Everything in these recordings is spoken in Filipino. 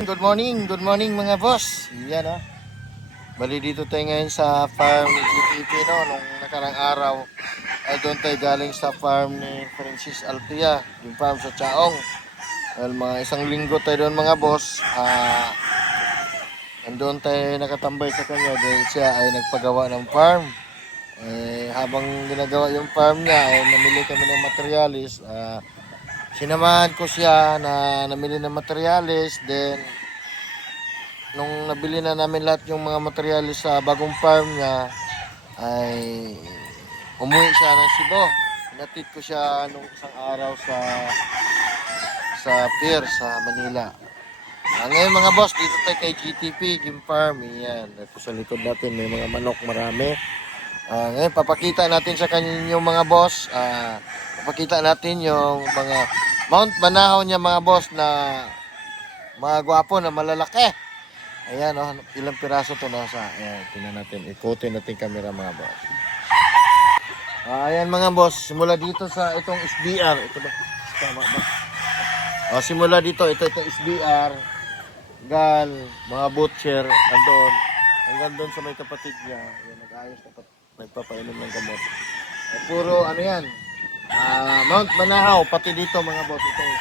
Good morning mga boss. Yan o. Bali dito tayo ngayon sa farm ni GTP no. Nung nakarang araw ay doon tayo galing sa farm ni Francis Altia, yung farm sa Chaong. Well, mga isang linggo tayo doon mga boss. Doon tayo nakatambay sa kanya dahil siya ay nagpagawa ng farm. Habang ginagawa yung farm niya ay namili kami ng materialis. Sinamahan ko siya na namili ng materialis. Then nung nabili na namin lahat yung mga materialis sa bagong farm niya, ay umuwi siya ng Cebu. Hinatid ko siya nung isang araw sa pier sa Manila. Ngayon mga boss, dito tayo kay GTP Game Farm. Yan, ito sa likod natin may mga manok marami. Ngayon papakita natin sa kanya yung mga boss. Papakita natin yung mga Mount Banahaw niya mga boss na mga gwapo na malalaki. Ayan o, ilang piraso to nasa. Ayan, tingnan natin. Ikutin natin camera mga boss. Ayan mga boss, simula dito sa itong SBR. Ito ba? Tama ba? Simula dito, ito SBR. Gal, mga butcher, andun. Hanggang doon sa may kapatid niya. Ayan, nag-ayos na nagpapainom ng gamot. Puro ano yan. Mount Banahaw, pati dito mga boss. Itong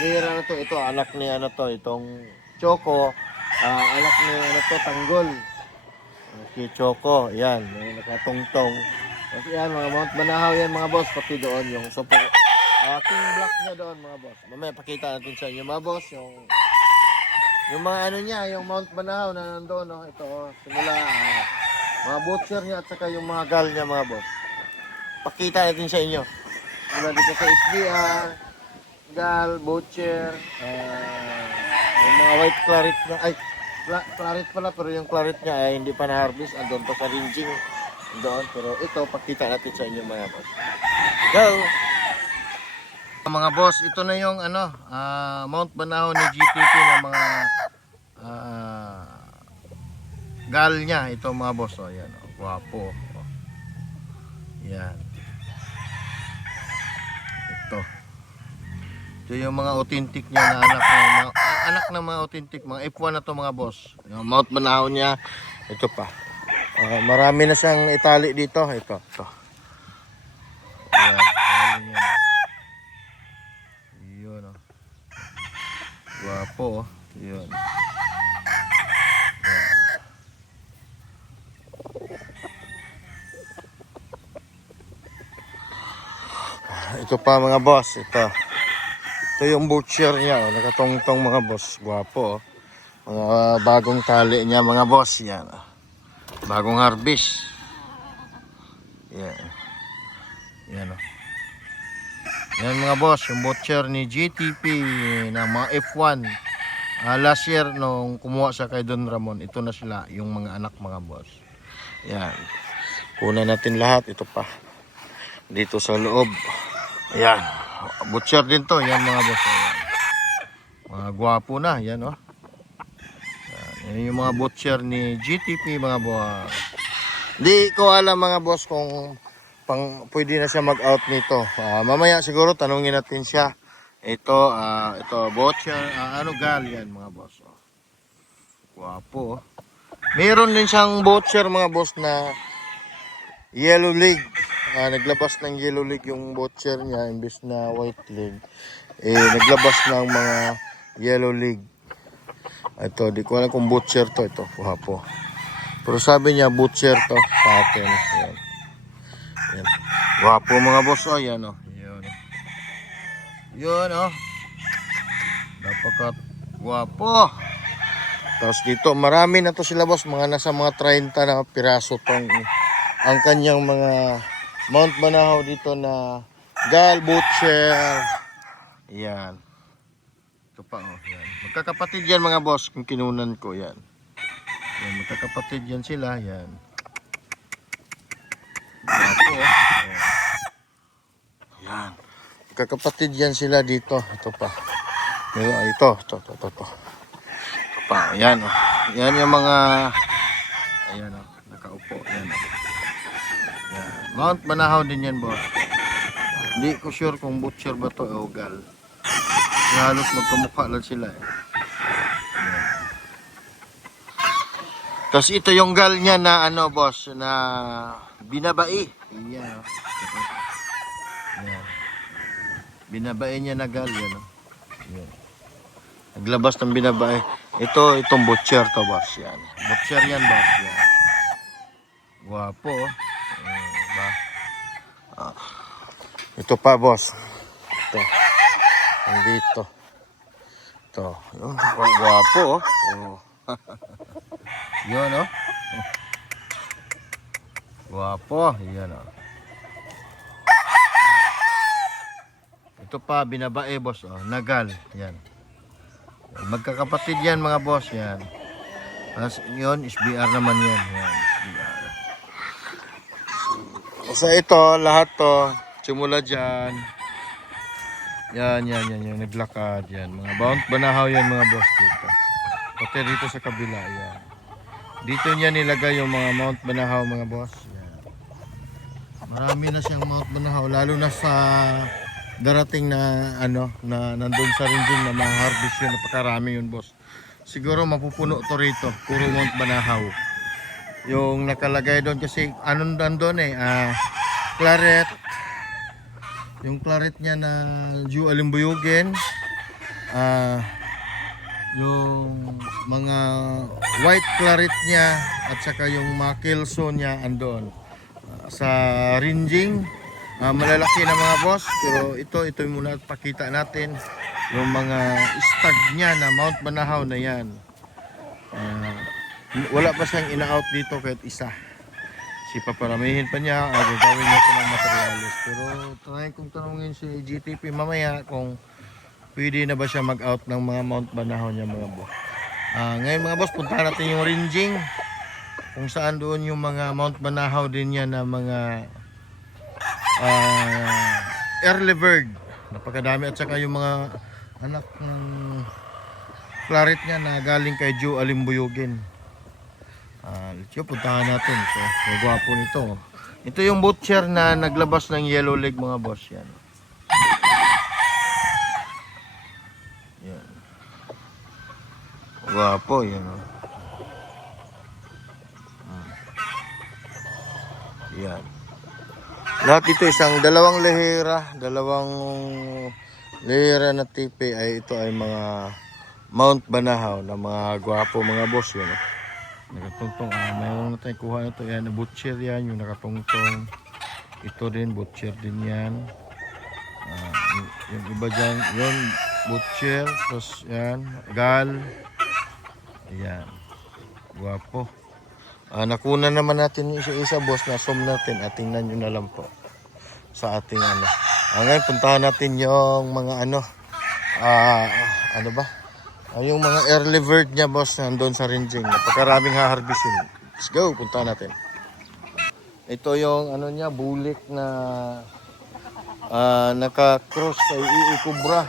lira na to, ito anak ni ano to, itong Choco. Anak ni ano to, Tanggol. Si Choco, yan, may nakatungtong. Kasi yan, mga Mount Banahaw yan mga boss, pati doon yung super king block niya doon mga boss. Mamaya pakita natin sa inyo mga boss, yung mga ano niya, yung Mount Banahaw na nandoon, no? Ito, simula mga butcher niya at saka yung mga gal niya mga boss. Pakita natin sa inyo. Simula dito sa SBR, gal, butcher, yung mga white claret na, ay, claret pala, pero yung claret niya ay hindi pa na-harvest. Andun pa sa ringing. Doon, pero ito, pakita natin sa inyo mga boss. Go! Mga boss, ito na yung ano, Mount Banahaw ni GTP na mga gal niya. Ito mga boss, oh, yan, oh, guwapo. Oh. Yan. Ito yung mga authentic niya na anak ng mga authentic, mga F1 na to mga boss. Yung Mount Banahaw niya, ito pa. Marami na siyang itali dito. Ito. Ayan, yun, oh. Guwapo, oh. Yun. Ito pa mga boss, ito yung butcher niya, oh. Nakatongtong mga boss, guwapo, oh. Mga bagong tali niya mga boss, yan, oh. Bagong harvest. Yan. Yan, oh. Yan mga boss, yung butcher ni GTP na mga F1. Last year nung kumuha siya kay Don Ramon, ito na sila yung mga anak mga boss. Yan. Kunan natin lahat, ito pa. Dito sa loob. Yan. Butcher din to, yan mga boss. Yan. Mga gwapo na, yan, oh. Yan yung mga butcher ni GTP mga boss. Di ko alam mga boss kung pwede na siya mag-out nito. Mamaya siguro tanungin natin siya. Ito butcher, gal yan mga boss. Oh. Guwapo. Oh. Meron din siyang butcher mga boss na yellow leg. Naglabas ng yellow leg yung butcher niya imbes na white leg. Naglabas ng mga yellow leg. Ito, di ko alam kung butcher to. Ito, guwapo. Pero sabi niya butcher to sa akin. Yan. Yan. Guwapo mga boss. Oh, yan, oh. Yun, oh. Napakat guwapo. Tapos dito, marami na to sila boss. Nasa mga 30 na piraso tong ang kanyang mga Mount Banahaw dito na gal butcher. Yan. Ito pa, oh. Yan. Magkakapatid yan mga boss kung kinunan ko. Yan. Yan, magkakapatid yan sila. Yan. Guwapo, oh. Yan. Magkakapatid yan sila dito. Ito pa. Ito pa. Yan, oh. Yan yung mga ayan, oh. Nakaupo. Yan, oh. Yan. Mount Banahaw din yan boss. Hindi ko sure kung butcher ba to o gal. Halos magkamukha lang sila, eh. Yan. Tapos ito yung gal niya na ano boss, na binabai. Yan. Yan. Binabai niya na gal yan. Yan. Naglabas ng binabai. Itong butcher to boss. Yan. Butcher yan boss. Yan. Guwapo. Diba? Ah. Ito pa boss. Ito. Nandito. Ito. Yun. Guwapo. Oh. Yun oh. Guwapo. Yan oh. Ito pa binabae boss oh. Nagal. Yan. Magkakapatid yan mga boss. Yan. Tapos yun, SBR naman yan. Yan. SBR. So ito, lahat to, simula dyan. Yan. Yung naglakad. Yan. Mga Mount Banahaw yan mga boss dito. Pati dito sa kabila. Yan. Dito niya nilagay yung mga Mount Banahaw mga boss. Yan. Marami na siyang Mount Banahaw. Lalo na sa darating na ano na nandun sa rinjing na ma-harvest yun, napakarami yun boss. Siguro mapupuno to rito, puro Mount Banahaw yung nakalagay doon kasi anong nandun claret, yung claret niya na Jew Alimbuyugin, yung mga white claret niya at saka yung mga kelso niya andon sa rinjing. Malalaki na mga boss, pero ito muna pakita natin yung mga stag niya na Mount Banahaw na yan. Wala pa siyang ina-out dito kahit isa. Si paparamihin pa niya, gagawin niya ito ng materialis. Pero try kong tanongin si GTP mamaya kung pwede na ba siya mag-out ng mga Mount Banahaw niya mga boss. Ngayon mga boss, puntahan natin yung ringing. Kung saan doon yung mga Mount Banahaw din niya na mga early bird, napakadami at saka yung mga anak ng claret niya na galing kay Jew Alimbuyugin. Let's puntahan natin ito. Magwapo nito. Ito yung butcher na naglabas ng yellow leg mga boss. Yan. Yan. Gwapo yan. Yan. Lahat ito dalawang lehera na tipe ay ito ay mga Mount Banahaw na mga gwapo mga boss yun. Nakatungtong, mayroon na tayong kuha na ito yan, na butcher yan, yung nakatungtong. Ito din, butcher din yan. Yung iba dyan, yun, butcher, tapos yan, gal. Ayan, gwapo. Nakuna naman natin isa-isa boss na zoom natin at tingnan nyo na lang po sa ating ano. Ngayon puntahan natin yung mga ano ba? Yung mga early bird niya boss nandun sa ringing. Napakaraming haharbisin. Let's go, puntahan natin. Ito yung ano niya, bulik na naka-cross kay Iikubra.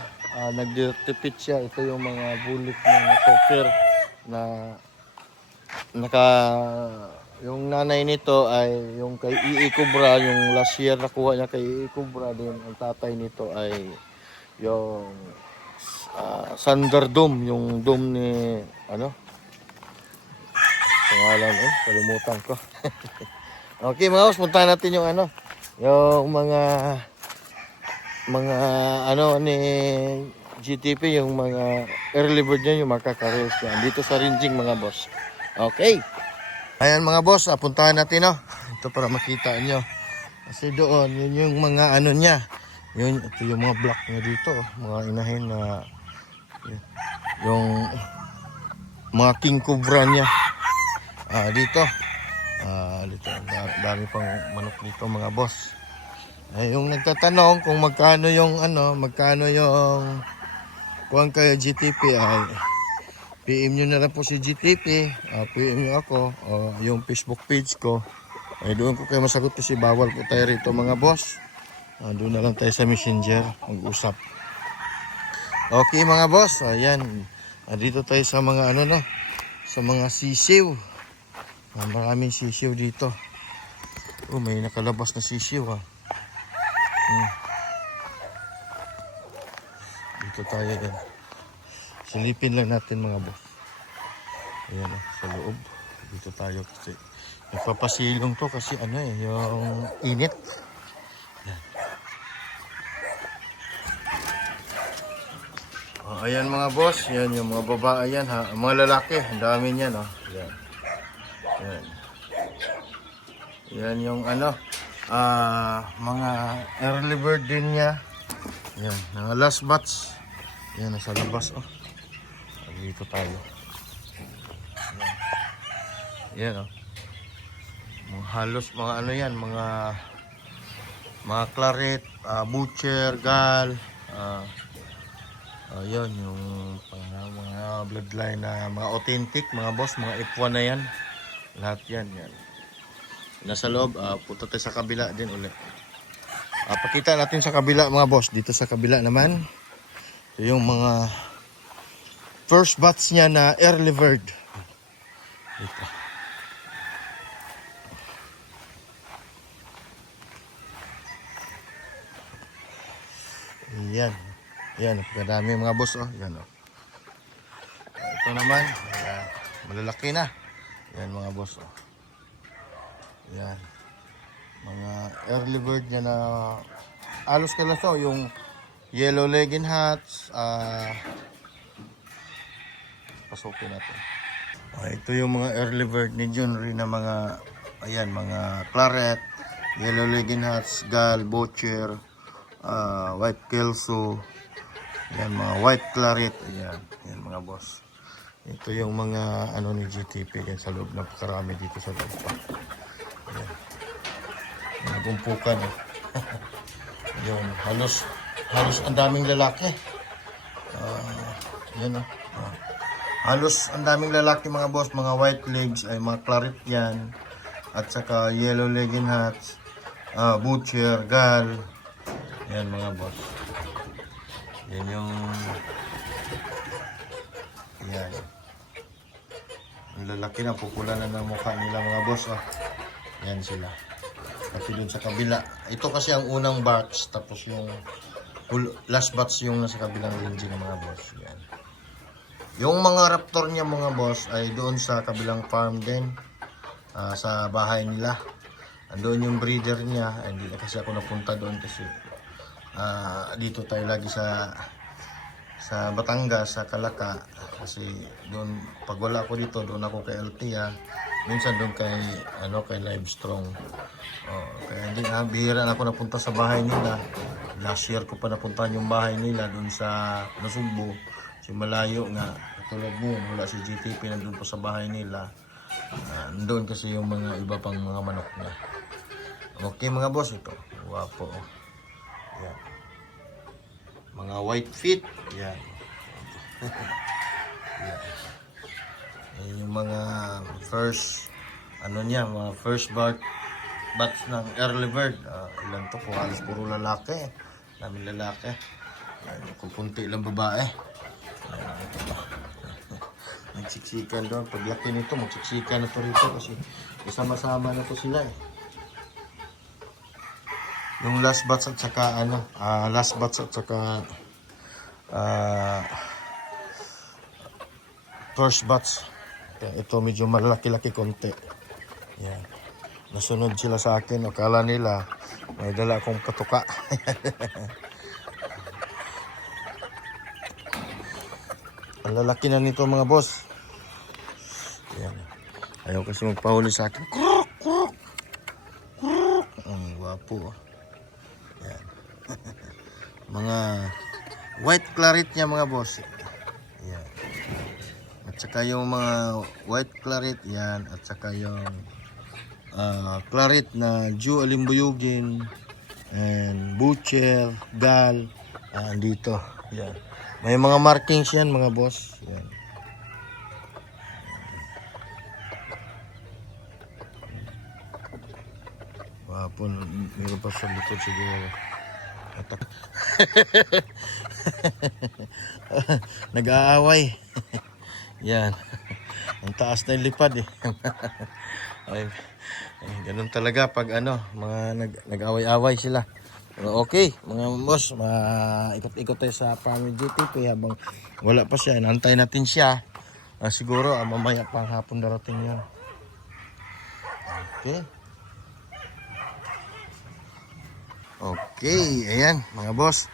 Nagdirtipit siya. Ito yung mga bulik na choker na yung nanay nito ay yung kay Iikubra, yung last year nakuha niya kay Iikubra din. Ang tatay nito ay yung Thunderdome, yung dome ni ano pangalan kalimutan ko. Okay mga boss, puntahan natin yung ano, yung mga ano ni GTP, yung mga early bird niya, yung makaka-rails yan dito sa ringing mga boss. Okay. Ayan mga boss, puntahan natin ito para makita nyo. Kasi doon, yun yung mga ano niya. Ito yung mga block niya dito. Mga inahin na yung mga king cobra niya. Dito. Dito. Dami pang manok dito mga boss. Yung nagtatanong kung magkano yung kuhan kayo GTP ay PM nyo na lang po si GTP, PM nyo ako, yung Facebook page ko, ay doon ko kayo masagot kasi bawal po tayo rito mga boss. Doon na lang tayo sa Messenger, mag-usap. Okay mga boss, ayan, dito tayo sa mga sa mga sisiw. Maraming sisiw dito. May nakalabas na sisiw Dito tayo yan. Silipin lang natin mga boss. Ayan sa loob. Dito tayo kasi nagpapasilong to kasi ano eh, yung init. Yan. Oh, ayan mga boss, yan yung mga babae yan ha. Mga lalaki, ang dami niyan oh. Yan. Yan. Yan yung ano, mga early bird din niya. Yan, mga last batch. Yan, nasa labas oh. Dito tayo. Yan. Yan oh. Mga halos mga ano yan, mga claret, butcher, gal, yun yung mga bloodline na mga authentic, mga boss, mga F1 na yan. Lahat yan, yan. Nasa loob, punta tayo sa kabila din ulit. Pakita natin sa kabila mga boss. Dito sa kabila naman, ito yung mga first batch niya na early bird. Dito. Yan. Yan, napakadami mga boss oh. Yan oh. Ito naman, ayan, malalaki na. Yan mga boss oh. Yan. Mga early bird niya na alos ka lang to, yung yellow legging hats, pasukin natin. Ito yung mga early bird ni John rin na mga, ayan, mga claret, yellow legging hats, gal, butcher, white kelso, yan, mga white claret, ayan, yan mga boss. Ito yung mga ano ni GTP yan sa loob, napakarami dito sa loob pa. Ayan. Nagumpukan eh. Yun, halos ang daming lalaki. Yan oh. Halos ang daming lalaki mga boss, mga white legs ay mga claret yan. At saka yellow legging hats, butcher, gal. Yan mga boss. Yan yung yan. Ang lalaki na, pupula na ng mukha nila mga boss oh. Yan sila. Kasi dun sa kabila. Ito kasi ang unang batch, tapos yung last batch yung nasa kabilang range ng mga boss. Yan. Yung mga raptor niya mga boss ay doon sa kabilang farm din. Sa bahay nila. Doon yung breeder niya. Hindi na kasi ako napunta doon kasi dito tayo lagi sa Batangas, sa Kalaka. Kasi doon, pag wala ako dito, doon ako kay Altia. Minsan doon kay Livestrong. Kaya hindi bihira na ako napunta sa bahay nila. Last year ko pa napuntahan yung bahay nila doon sa Nasugbo. Kasi malayo nga. Katulad mo, wala si GTP nandun pa sa bahay nila. Doon kasi yung mga iba pang mga manok na. Okay mga boss, ito. Wapo. Yan. Mga white feet. Yan. Yan. Yung mga first mga first batch ng early bird. Ilan to po? Halos puro lalaki. Daming lalaki. Kung punti lang babae. Nagsiksikan doon. Paglaki nito, magsiksikan na to rito kasi kasama-sama na to sila eh. Yung last batch at saka first batch. Ito medyo malaki-laki konti. Yan. Nasunod sila sa akin. Akala nila may dala akong katuka. Ang lalaki na nito mga boss. Yan. Ayaw kasi magpahuli sa akin. Kruk, kruk, kruk. Ang wapo. Yan. Mga white claret niya mga boss. Yan. At saka yung mga white claret yan. At saka yung claret na Jew Alimbuyugin and butcher, gal, dito. Yan. May mga markings yan mga boss. Yan. Wapon, meron pa sa likod siguro. Nag-aaway. Yan. Ang taas na yung lipad eh. Ay, ganun talaga pag mga nag-away-away sila. Okay, mga boss, ikot-ikot tayo sa farm GTP habang wala pa siya. Inantay natin siya. Siguro mamaya pang hapon darating yan. Okay. Okay, ayan mga boss.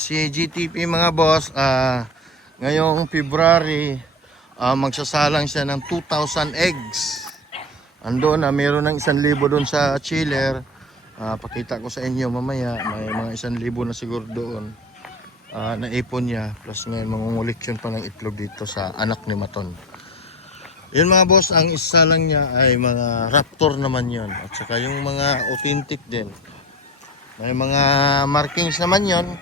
Si GTP mga boss, ngayong February, magsasalang siya ng 2,000 eggs. Ando na meron ng 1,000 doon sa chiller. Pakita ko sa inyo mamaya, may mga 1,000 na siguro doon. Naipon niya, plus ngayon mangunguliksyon pa ng itlog dito sa anak ni Maton. Yun mga boss, ang isa lang niya ay mga raptor naman yon, at saka yung mga authentic din. May mga markings naman yon.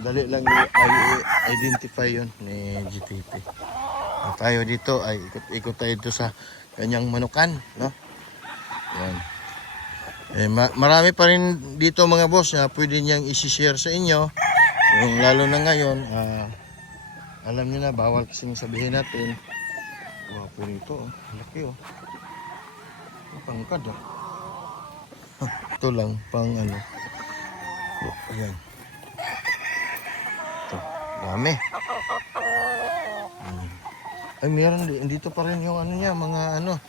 Dali lang i-identify yon ni GTP. Tayo dito ay ikot-ikot tayo dito sa kanyang manukan, no? Yan. Marami pa rin dito mga boss na pwede niyang i-share sa inyo. Yung lalo na ngayon, alam niyo na, bawal kasing sabihin natin. Wapo nito, oh. Laki, oh. Pangkad, oh. Ito lang, pang ano. Ayan. Ito, dami. Ay, meron dito pa rin yung ano niya, mga ano,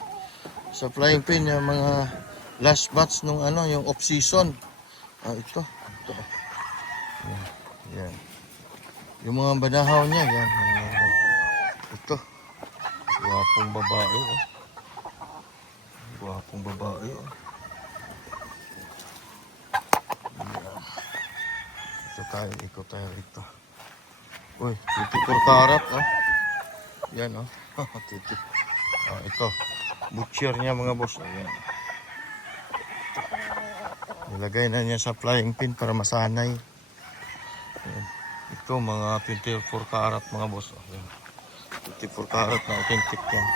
sa flying pin niya, mga last batch nung ano, yung off season. Ito. Yan. Yan. Yung mga banahaw niya, yan. Ito. Guwapong babae, oh. Guwapong babae, oh. Yan. Ikot tayo rito. Uy, 24 karat, oh. Yan, oh. Titik. Ito. Butcher niya mga boss. Ayan. Nilagay na niya sa flying pin para masanay. Ayan. Ito mga 24 karat mga boss. Ayan. 24 karat na authentic yan.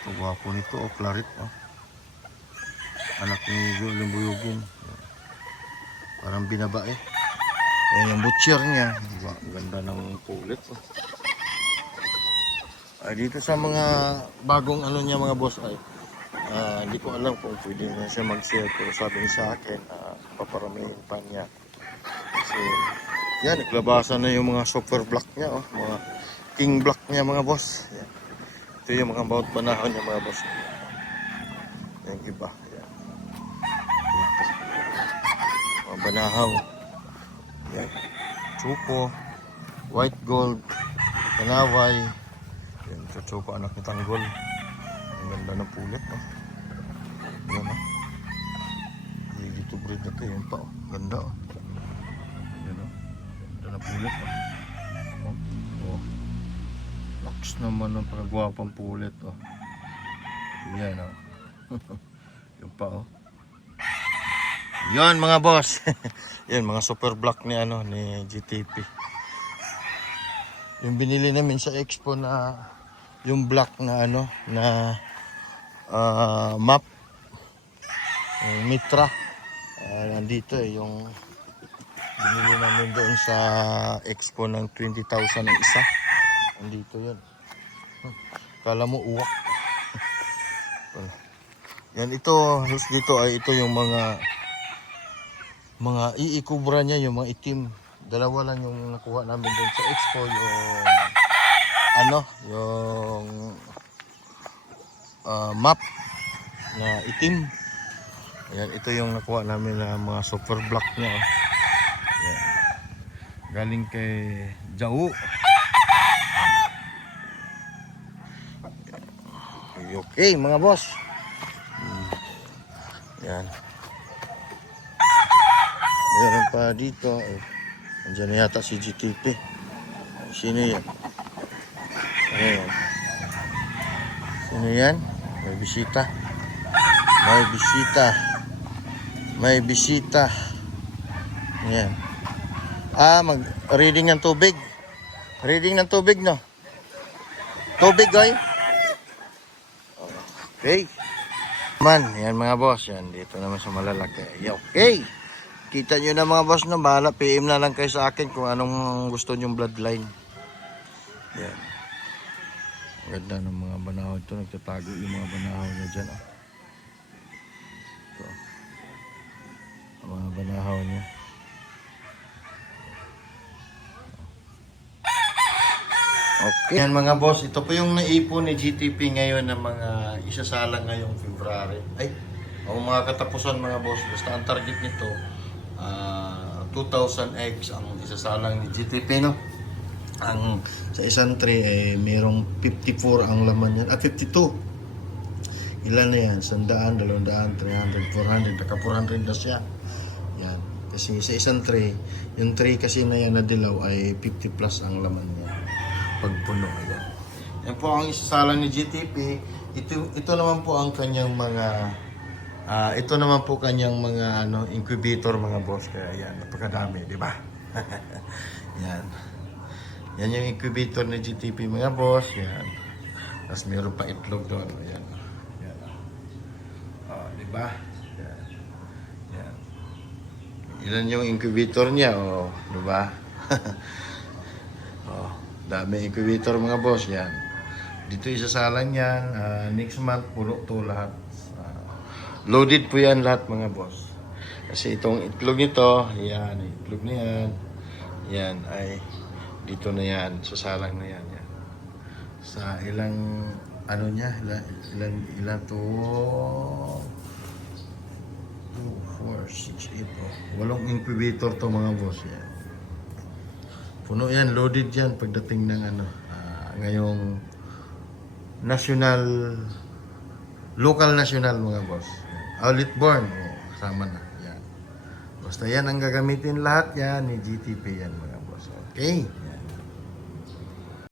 Ito gwapo nito. Oh, claret. Oh. Anak ni Joel Buyugin. Parang binaba eh. Ayan yung butcher niya. Ganda ng pulit. Oh. Dito sa mga bagong ano niya mga boss ay hindi ko alam kung pwede na siya mag-share, pero sabi niya sa akin paparamihin pa niya kasi yan, naglabasan na yung mga super block niya, oh. Mga king block niya mga boss. Yan. Ito yung mga bawat banahon niya mga boss. Yan, iba. Yan. Ito. Mga banahaw. Yan. Chupo, white gold, kanaway. Yan, chupo anak ni Tanggol. Ang ganda ng pulit, oh. Yan, oh. Dito breed na ito, yun pa, oh. Ganda, oh. Yan, oh. Ganda ng pulit, oh. Oh. Laks naman ng pagwapang pulit, oh. Yan, oh. Yun pa, oh. Yan mga boss. Yan, mga super block ni ano ni GTP. Yung binili namin sa expo na yung black na ano na map Mitra, nandito yung binili namin doon sa expo ng 20,000 ang isa. Nandito yun. Kala mo uwak. Yan, ito dito ay ito yung mga iikubra niya, yung mga itim. Dalawa lang yung nakuha namin doon sa expo, yung ano, yung map na itim. Ayan, ito yung nakuha namin na mga super block niya, oh. Ayan. Galing kay Jau. Okay mga boss. Yan. Meron pa dito, andyan na yata si GTP. Sino yan? Ayan. Sino yan? May bisita. May bisita. May bisita. Ayan. Mag-reading ng tubig. Reading ng tubig, no? Tubig, guys. Okay. Yan mga boss. Yan, dito naman sa malalaki. Okay. Kita nyo na mga boss, no? Bahala, PM na lang kayo sa akin kung anong gusto nyong bloodline. Yan. Ganda ng mga banahaw ito. Nagtatago yung mga banahaw niya dyan. Oh. Ito. Ang mga banahaw niya. Okay. Yan mga boss, ito po yung naipon ni GTP ngayon ng mga isasalang ngayong February. Ay, o mga katapusan mga boss, basta ang target nito, 2,000 eggs ang isasalang ni GTP, no? Ang sa isang tray mayroong 54 ang laman yan, 52. Ilan na yan? 100, 200, 300, 400, naka 400 na siya. Yan. Kasi sa isang tray, yung tray kasi na yan na dilaw ay 50 plus ang laman niya. Pagpuno, ayan. Yan po ang isasalang ni GTP. Ito naman po ang kanyang mga ito naman po kanyang mga incubator mga boss. Kaya yan, napakadami, di ba? Yan. Yan yung incubator ni GTP mga boss. Yan. Tapos mayroon pa itlog doon. Ayan. Yan. Di ba? Yan. Yan. Ilan yung incubator niya, di ba? Dami incubator mga boss. Yan. Dito isasalang yan. Next month, puno to lahat. Loaded po yan lahat mga boss. Kasi itong itlog nito, yan, itlog na yan. Yan ay dito na yan, sasalang na yan. Yan. Sa ilang, ilan to? 2, 4, 6, 8, 8. 8 incubator to mga boss. Yan. Puno yan, loaded yan pagdating ng ngayong local national mga boss. Outlet born, kasama na. Yan. Basta yan ang gagamitin lahat yan ni GTP yan mga boss. Okay.